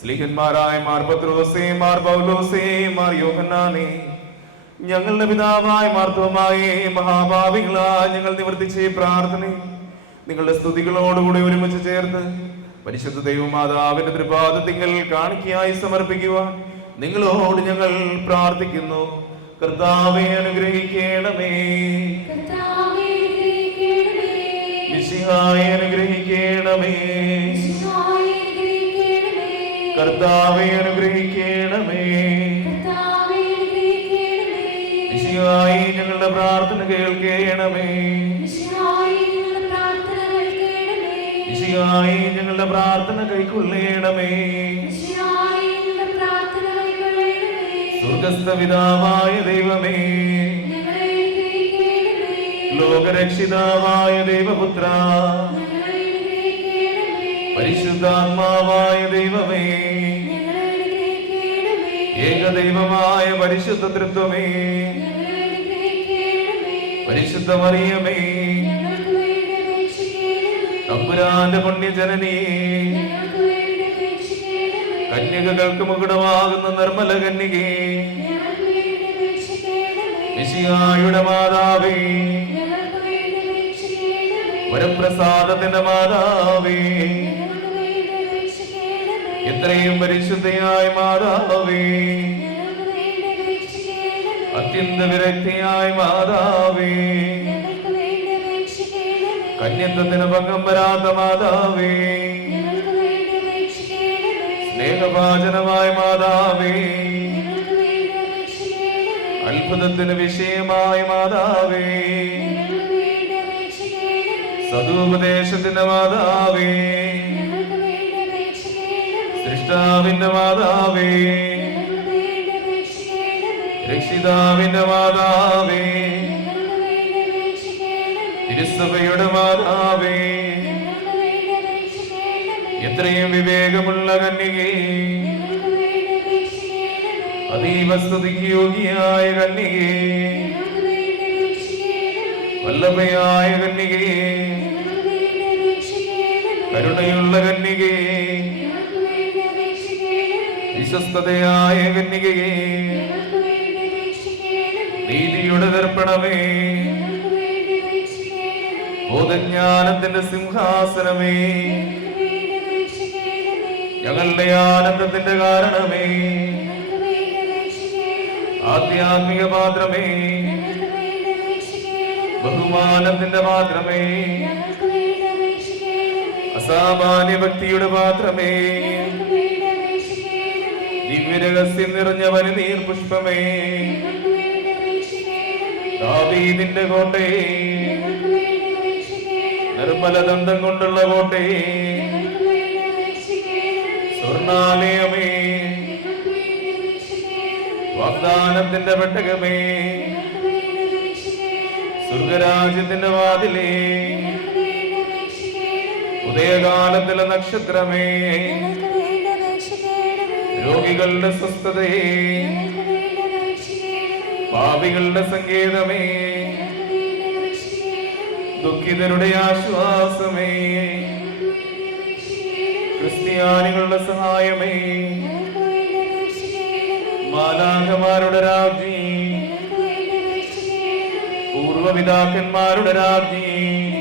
സ്ലീഹന്മാരായ മാർ പത്രോസേ, മാർ പൗലോസേ, മാർ യോഹന്നാനേ, ഞങ്ങളുടെ പിതാവായ മാർത്തോമായേ, മഹാഭാവികളായ ഞങ്ങൾ നിവർത്തിച്ച പ്രാർത്ഥന നിങ്ങളുടെ സ്തുതികളോടുകൂടി ഒരുമിച്ച് ചേർത്ത് പരിശുദ്ധ ദൈവമാതാവിന്റെ തൃപാദത്തിങ്കൽ കാണിക്കയായി സമർപ്പിക്കുവാൻ നിങ്ങളോട് ഞങ്ങൾ പ്രാർത്ഥിക്കുന്നു. കർത്താവേ അനുഗ്രഹിക്കണമേ. മിശിഹായെ അനുഗ്രഹിക്കണമേ. കർത്താവേ അനുഗ്രഹിക്കണമേ. മിശിഹായെ ഞങ്ങളുടെ പ്രാർത്ഥന കേൾക്കണമേ. മിശിഹായെ ഞങ്ങളുടെ പ്രാർത്ഥന കൈക്കൊള്ളണമേ. സ്വർഗ്ഗസ്ഥ പിതാവായ ദൈവമേ, ലോകരക്ഷിതാവായ ദൈവപുത്ര, പരിശുദ്ധാത്മാവായ ദൈവമേ, ഏകദൈവമായ പരിശുദ്ധ തൃത്വമേ, പരിശുദ്ധ മറിയമേ, ഞങ്ങൾക്ക് വേണ്ടി അപേക്ഷിക്കണമേ. തമ്പുരാന്റെ പുണ്യജനനീ, ഞങ്ങൾക്ക് വേണ്ടി അപേക്ഷിക്കണമേ. കന്യകകൾക്ക് മുകുടമാകുന്ന നിർമ്മല കന്യകേ, ഞങ്ങൾക്ക് വേണ്ടി അപേക്ഷിക്കണമേ. മിശിഹായുടെ മാതാവേ, ഞങ്ങൾക്ക് വേണ്ടി അപേക്ഷിക്കണമേ. വരപ്രസാദത്തിന്റെ മാതാവേ, ഞങ്ങൾക്ക് വേണ്ടി അപേക്ഷിക്കണമേ. എത്രയും പരിശുദ്ധയായ മാതാവേ, ഞങ്ങൾക്ക് വേണ്ടി അപേക്ഷിക്കണമേ. അത്യന്ത വിരക്തിയായ മാതാവേ, ഞങ്ങൾക്ക് വേണ്ടി അപേക്ഷിക്കണമേ. കന്യത്വത്തിന് ഭംഗം വരാത്ത മാതാവേ, ഞങ്ങൾക്ക് വേണ്ടി അപേക്ഷിക്കണമേ. സ്നേഹഭാജനമായ മാതാവേ, ഞങ്ങൾക്ക് വേണ്ടി അപേക്ഷിക്കണമേ. അത്ഭുതത്തിന് വിഷയമായ മാതാവേ, ഞങ്ങൾക്ക് വേണ്ടി അപേക്ഷിക്കണമേ. സദുപദേശത്തിന്റെ മാതാവേ, ഞങ്ങൾക്ക് വേണ്ടി അപേക്ഷിക്കണമേ. സൃഷ്ടാവിന്റെ മാതാവേ, ഞങ്ങൾക്ക് വേണ്ടി അപേക്ഷിക്കണമേ. രക്ഷിതാവിന്റെ മാതാവേ, ഞങ്ങൾക്ക് വേണ്ടി അപേക്ഷിക്കണമേ. തിരുസഭയുടെ മാതാവേ, ഞങ്ങൾക്ക് വേണ്ടി അപേക്ഷിക്കണമേ. എത്രയും വിവേകമുള്ള കന്യകേ, ഞങ്ങൾക്ക് വേണ്ടി അപേക്ഷിക്കണമേ. അതീവ സ്തുതിക്ക് യോഗ്യയായ കന്യകേ, ഞങ്ങൾക്ക് വേണ്ടി അപേക്ഷിക്കണമേ. വല്ലഭയായ കന്യകേ, ഞങ്ങൾക്ക് വേണ്ടി അപേക്ഷിക്കണമേ. കരുണയുള്ള കന്യകേ, ഞങ്ങൾക്ക് വേണ്ടി അപേക്ഷിക്കണമേ. വിശ്വസ്തതയായ കന്യകേ, ഞങ്ങൾക്ക് വേണ്ടി അപേക്ഷിക്കണമേ. നീതിയുടെ ദർപ്പണമേ, ഞങ്ങൾക്ക് വേണ്ടി അപേക്ഷിക്കണമേ. ബോധജ്ഞാനത്തിന്റെ സിംഹാസനമേ, ഞങ്ങൾക്ക് വേണ്ടി അപേക്ഷിക്കണമേ. ഞങ്ങളുടെ ആനന്ദത്തിന്റെ കാരണമേ, ഞങ്ങൾക്ക് വേണ്ടി അപേക്ഷിക്കണമേ. ആധ്യാത്മിക പാത്രമേ, ഞങ്ങൾക്ക് വേണ്ടി അപേക്ഷിക്കണമേ. ബഹുമാനത്തിന്റെ പാത്രമേ, ഞങ്ങൾക്ക് വേണ്ടി അപേക്ഷിക്കണമേ. അസാമാന്യ ഭക്തിയുടെ പാത്രമേ, ഞങ്ങൾക്ക് വേണ്ടി അപേക്ഷിക്കണമേ. ദിവ്യരഹസ്യം നിറഞ്ഞ വനിനീർ പുഷ്പമേ, ഞങ്ങൾക്ക് വേണ്ടി അപേക്ഷിക്കണമേ. ദാവീദിന്റെ കോട്ടയെ, ഞങ്ങൾക്ക് വേണ്ടി അപേക്ഷിക്കണമേ. നിർമ്മല ദന്തം കൊണ്ടുള്ള കോട്ടയെ, ഞങ്ങൾക്ക് വേണ്ടി അപേക്ഷിക്കണമേ. സ്വർണാലയമേ, ഞങ്ങൾക്ക് വേണ്ടി അപേക്ഷിക്കണമേ. വാഗ്ദാനത്തിന്റെ പെട്ടകമേ, ഞങ്ങൾക്ക് വേണ്ടി അപേക്ഷിക്കണമേ. സ്വർഗരാജ്യത്തിന്റെ വാതിലേ, ഞങ്ങൾക്ക് വേണ്ടി അപേക്ഷിക്കണമേ. ഉദയകാലത്തിലെ നക്ഷത്രമേ, ഞങ്ങൾക്ക് വേണ്ടി അപേക്ഷിക്കണമേ. രോഗികളുടെ സ്വസ്ഥതയെ, ഞങ്ങൾക്ക് വേണ്ടി അപേക്ഷിക്കണമേ. പാപികളുടെ സങ്കേതമേ, ഞങ്ങൾക്ക് വേണ്ടി അപേക്ഷിക്കണമേ. ദുഃഖിതരുടെ ആശ്വാസമേ, ഞങ്ങൾക്ക് വേണ്ടി അപേക്ഷിക്കണമേ. ക്രിസ്ത്യാനികളുടെ സഹായമേ, ഞങ്ങൾക്ക് വേണ്ടി അപേക്ഷിക്കണമേ. മാലാഖമാരുടെ രാജ്ഞി, ഞങ്ങൾക്ക് വേണ്ടി അപേക്ഷിക്കണമേ. പൂർവപിതാക്കന്മാരുടെ രാജ്ഞി,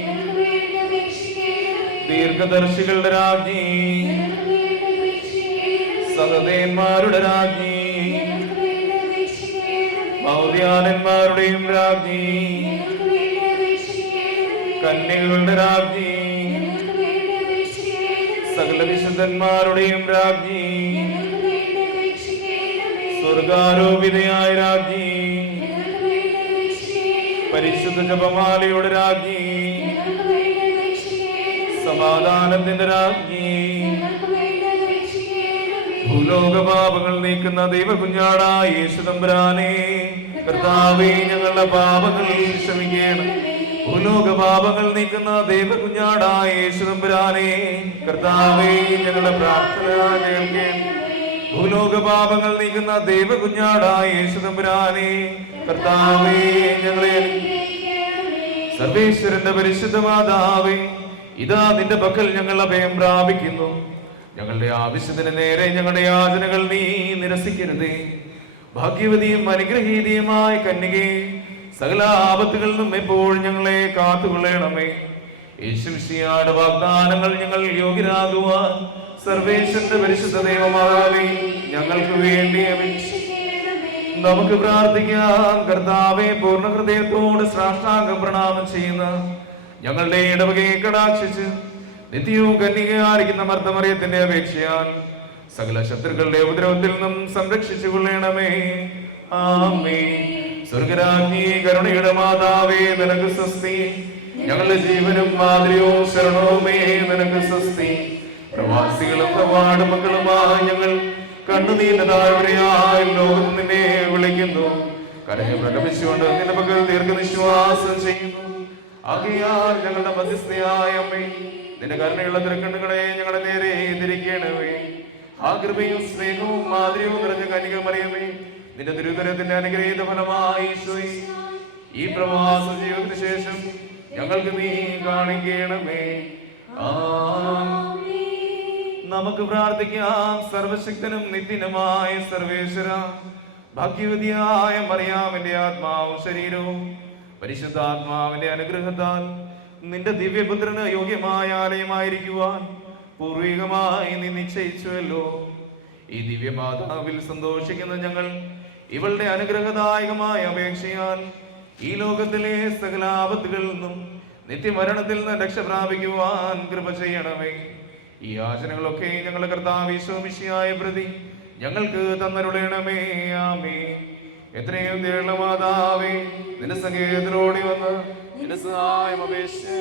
ഞങ്ങൾക്ക് വേണ്ടി അപേക്ഷിക്കണമേ. ദീർഘദർശികളുടെ രാജ്ഞി, ഞങ്ങൾക്ക് വേണ്ടി അപേക്ഷിക്കണമേ. സഹദേന്മാരുടെ രാജ്ഞി, ഞങ്ങൾക്ക് വേണ്ടി അപേക്ഷിക്കണമേ. മൗര്യാനന്മാരുടെയും രാജ്ഞി, ഞങ്ങൾക്ക് വേണ്ടി അപേക്ഷിക്കണമേ. കന്യകളുടെ രാജ്ഞി, ഞങ്ങൾക്ക് വേണ്ടി അപേക്ഷിക്കണമേ. സകല വിശുദ്ധന്മാരുടെയും രാജ്ഞി, ഞങ്ങൾക്ക് വേണ്ടി അപേക്ഷിക്കണമേ. സ്വർഗാരോപിതയായ രാജ്ഞി, ഞങ്ങൾക്ക് വേണ്ടി അപേക്ഷിക്കണമേ. പരിശുദ്ധ ജപമാലയുടെ രാജ്ഞി, ഞങ്ങൾക്ക് വേണ്ടി അപേക്ഷിക്കണമേ. സമാധാനത്തിന്റെ രാജ്ഞി, ഞങ്ങൾക്ക് വേണ്ടി അപേക്ഷിക്കണമേ. ഭൂലോക പാപങ്ങൾ നീക്കുന്ന ദൈവകുഞ്ഞാടായ യേശുതമ്പുരാനെ, കർത്താവേ ഞങ്ങളുടെ പാപങ്ങൾ ക്ഷമിക്കണം. ഭൂലോക പാപങ്ങൾ നീക്കുന്ന ദൈവകുഞ്ഞാടായ യേശുതമ്പുരാനെ, കർത്താവേ ഞങ്ങളുടെ പ്രാർത്ഥന കേൾക്കണം. ഭൂലോക പാപങ്ങൾ നീക്കുന്ന ദൈവകുഞ്ഞാടായ യേശുതമ്പുരാനെ, കർത്താവേ ഞങ്ങളെ സർവേശ്വരന്റെ പരിശുദ്ധ മാതാവേ, ഇതാ നിന്റെ പക്കൽ ഞങ്ങൾ അഭയം പ്രാപിക്കുന്നു. ഞങ്ങളുടെ ആവശ്യത്തിന് നേരെ ഞങ്ങളുടെ യാചനകൾ നീ നിരസിക്കരുതേ. ഭാഗ്യവതിയും അനുഗ്രഹീതിയുമായ കന്യകേ, സകല ആപത്തുകളിൽ നിന്നും എപ്പോഴും ഞങ്ങളെ കാത്തുകൊള്ളണമേ. യേശുമിശിഹായുടെ വാഗ്ദാനങ്ങൾ ഞങ്ങൾ യോഗ്യരാകുവാൻ സർവേശ്വരന്റെ പരിശുദ്ധ ദൈവമാതാവേ ഞങ്ങൾക്ക് വേണ്ടി നമുക്ക് പ്രാർത്ഥിക്കാം. കർത്താവെ, പൂർണ്ണ ഹൃദയത്തോട് സാഷ്ടാംഗ പ്രണാമം ചെയ്യുന്ന ഞങ്ങളുടെ ഇടവകയെ കടാക്ഷിച്ച് നിത്യവും കന്യകയായിരിക്കുന്ന മർദ്ദമറിയത്തിന്റെ അപേക്ഷയാൽ സകല ശത്രുക്കളുടെ ഉപദ്രവത്തിൽ നിന്നും സംരക്ഷിച്ചു കൊള്ളണമേ. ആമേൻ. സ്വർഗരാജ്ഞി, കരുണയുടെ മാതാവേ, നിനക്ക് സ്വസ്തി. ഞങ്ങളുടെ ജീവനും മാതൃയോ ശരണവുമേ, നിനക്ക് സ്വസ്തി. പ്രവാസികളും പ്രവാട് മക്കളുമായ ഞങ്ങൾ കണ്ണുനീണ്ടതായവരെയായി ലോകം നിന്നെ വിളിക്കുന്നു. കരയെ പ്രകമിച്ചുകൊണ്ട് നിന്റെ പക്കൽ ദീർഘനിശ്വാസം ചെയ്യുന്നു. ആകയാൽ ഞങ്ങളുടെ മധ്യസ്ഥയായ അമ്മേ, നിന്റെ കരുണയുള്ള തിരക്കണ്ണുകളെ ഞങ്ങളുടെ നേരെ തിരിക്കണമേ. ആ കൃപയും സ്നേഹവും മാതൃയും നിറഞ്ഞ കന്യക മറിയമേ, നിന്റെ തിരുതരത്തിന്റെ അനുഗ്രഹീത ഫലമായി ഈശോയെ ഈ പ്രവാസ ജീവിതത്തിന് ശേഷം ഞങ്ങൾക്ക് നീ കാണിക്കണമേ. നമുക്ക് പ്രാർത്ഥിക്കാം. സർവശക്തനും നിത്യനുമായ സർവേശ്വര, ഭാഗ്യവതിയായ മറിയാമിന്റെ ആത്മാവും ശരീരവും പരിശുദ്ധാത്മാവിന്റെ അനുഗ്രഹത്താൽ നിന്റെ ദിവ്യപുത്രന് യോഗ്യമായ ആലയമായിരിക്കുവാൻ പൂർവികമായി നീ നിശ്ചയിച്ചുവല്ലോ. ഈ ദിവ്യമാതാവിൽ സന്തോഷിക്കുന്ന ഞങ്ങൾ ഇവളുടെ അനുഗ്രഹദായകമായ അപേക്ഷയാൽ ഈ ലോകത്തിലെ സകല ആപത്തുകളിൽ നിന്നും നിത്യമരണത്തിൽ നിന്ന് രക്ഷ പ്രാപിക്കുവാൻ കൃപ ചെയ്യണമേ. ഈ യാചനകളൊക്കെ ഞങ്ങളുടെ കർത്താവ് ഈശോ മിശിഹായെ പ്രതി ഞങ്ങൾക്ക് തന്നരുളണമേ. ആമേൻ. എത്രയും ദയുള്ള മാതാവേ, നിന്റെ സങ്കേതത്തിലോടി വന്ന് നിന്റെ സഹായം അപേക്ഷിച്ച്